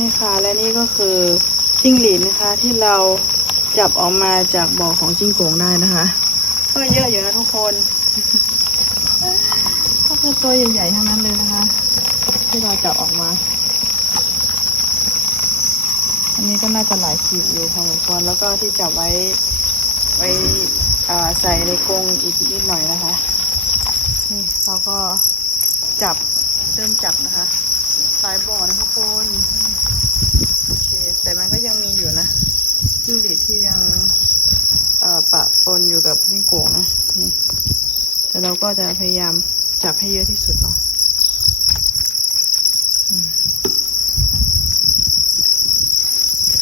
นี่ค่ะและนี่ก็คือจิ้งหรีดนะคะ ที่เราจับออกมาจากบ่อของจิ้งโกงได้นะคะก็เยอะอยู่นะทุกคนก็คือตัวใหญ่ๆทั้งนั้นเลยนะคะ ที่เราจับออกมา อันนี้ก็น่าจะหลายขีดอยู่พอสมควรแล้วก็ที่จับไว้ไว้ใส่ในกรงอีกนิดหน่อยนะคะ นี่เราก็จับเริ่มจับนะคะ สายบ่อนะทุกคนโอเคแต่มันก็ยังมีอยู่นะจิ้งหรีดที่ยังปะปนอยู่กับจิ้งโก่งนะนี่แต่เราก็จะพยายามจับให้เยอะที่สุดเนาะ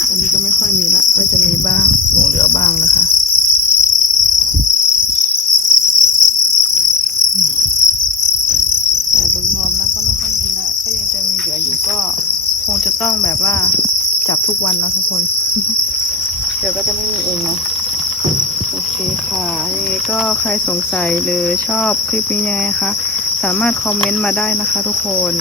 อันนี้ก็ไม่ค่อยมีละก็จะมีบ้างหลงเหลือบ้างนะคะ แต่รวมๆแล้วก็ไม่ค่อยมีละก็ยังจะมีเหลืออยู่ก็คง จะต้องแบบว่าจับทุกวันนะทุกคน เดี๋ยวก็จะไม่มีเองนะโอเคค่ะยังไงก็ใครสงสัยหรือชอบคลิปนี้ยังไงคะ สามารถคอมเมนต์มาได้นะคะทุกคน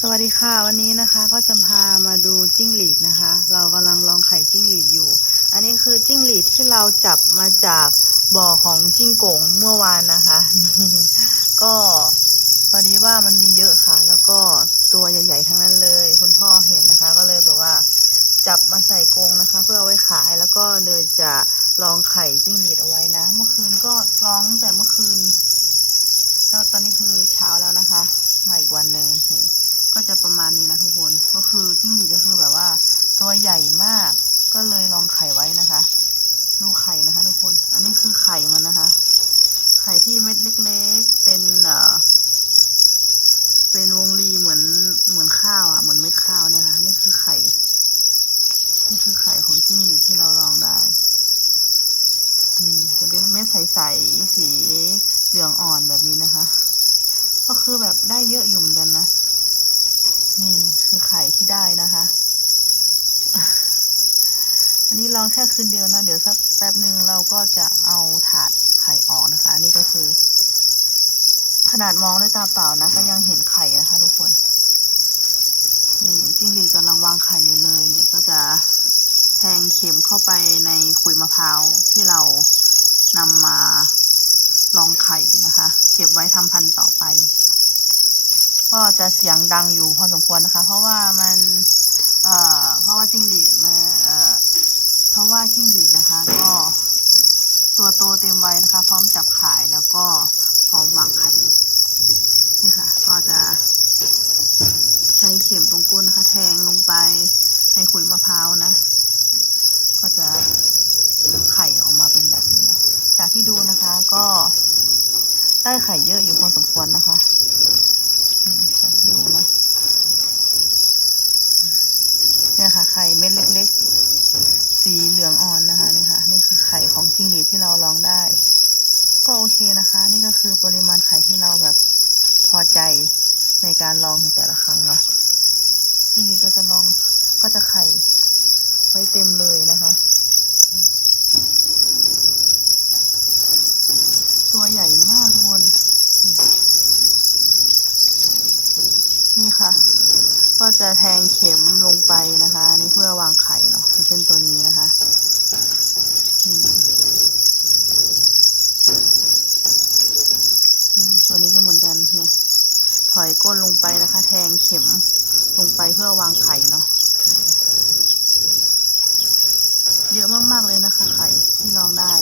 สวัสดีค่ะ วันนี้นะคะก็จะพามาดูจิ้งหรีดนะคะ เรากำลังลองไข่จิ้งหรีดอยู่ อันนี้คือจิ้งหรีดที่เราจับมาจากบ่อของจิ้งโกงเมื่อวานนะคะ ก็พ อดีว่ามันมีเยอะค่ะ แล้วก็ตัวใหญ่ ๆ ทั้งนั้นเลย คุณพ่อเห็นนะคะ ก็เลยแบบว่า จับมาใส่กรงนะคะ เพื่อเอาไว้ขายแล้วก็เลยจะลองไข่จิ้งหรีดเอาไว้นะ เมื่อคืนก็ลองแต่เมื่อคืน แล้วตอนนี้คือเช้าแล้วนะคะมาอีกวันหนึ่งก็จะประมาณนี้นะทุกคนก็คือจิ้งหรีดก็คือแบบว่า ตัวใหญ่มาก ก็เลยลองไข่ไว้นะคะดูไข่นะคะ ทุกคน อันนี้คือไข่มันนะคะ ไข่ที่เม็ดเล็ก ๆ เป็นเอ่อ เป็นวงรีเหมือนเหมือนข้าวอะเหมือนเม็ดข้าวเนี่ยค่ะ นี่คือไข่ นี่คือไข่ของจิ้งหรีดที่เราลองได้ นี่จะเป็นเม็ดใสๆสีเหลืองอ่อนแบบนี้นะคะ ก็คือแบบได้เยอะอยู่เหมือนกันนะนี่คือไข่ที่ได้นะคะ อันนี้ลองแค่คืนเดียวนะ เดี๋ยวสักแป๊บหนึ่งเราก็จะเอาถาดไข่ออกนะคะ อันนี้ก็คือ ขนาดมองด้วยตาเปล่านะ ก็ยังเห็นไข่นะคะ ทุกคน นี่จิ้งหรีดกำลังวางไข่อยู่เลยเนี่ยก็จะแทงเข็มเข้าไปในขุยมะพร้าวที่เรานำมาลองไข่นะคะ เก็บไว้ทำพันธุ์ต่อไป ก็จะเสียงดังอยู่พอสมควรนะคะ เพราะว่ามันเอ่อเพราะว่าจิ้งหรีดมาเอ่อเพราะว่าจิ้งหรีดนะคะ ก็ตัวโตเต็มวัยนะคะ พร้อมจับขายแล้วก็ ร้อมวางไข่นี่ค่ะ ก็จะ ใช้เข็มตรงก้นนะคะ แทงลงไปในขุยมะพร้าวนะ ก็จะไข่ออกมาเป็นแบบนี้นะจากที่ดูนะคะก็ได้ไข่เยอะอยู่พอสมควรนะคะนี่จากที่ดูนะเนี่ยค่ะ ไข่เม็ดเล็ก ๆ สีเหลืองอ่อนนะคะนี่ค่ะ นี่คือไข่ของจิ้งหรีดที่เราลองได้ ก็โอเคนะคะ นี่ก็คือปริมาณไข่ที่เราแบบพอใจในการลองแต่ละครั้งเนาะจิ้งหรีดก็จะลองก็จะไข่ไว้เต็มเลยนะคะ ตัวใหญ่มากทุกคนนี่ค่ะ ก็จะแทงเข็มลงไปนะคะนี่เพื่อวางไข่เนาะเช่นตัวนี้นะคะ อืมอืมตัวนี้ก็เหมือนกันเนี่ย ถอยก้นลงไปนะคะ แทงเข็มลงไปเพื่อวางไข่เนาะเยอะมากๆเลยนะคะ ไข่ที่ลองได้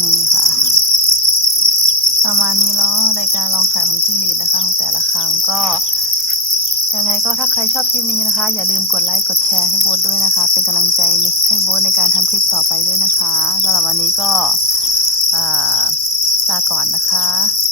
นี่ค่ะ ประมาณนี้แล้วในการลองไขายของจิ้งหรีดนะคะ ของแต่ละครั้งก็ ยังไงก็ถ้าใครชอบคลิปนี้นะคะ อย่าลืมกดไลค์กดแชร์ให้โบ๊ทด้วยนะคะ เป็นกำลังใจให้โบ๊ทในการทำคลิปต่อไปด้วยนะคะสำหรับวันนี้ก็ลาก่อนนะคะ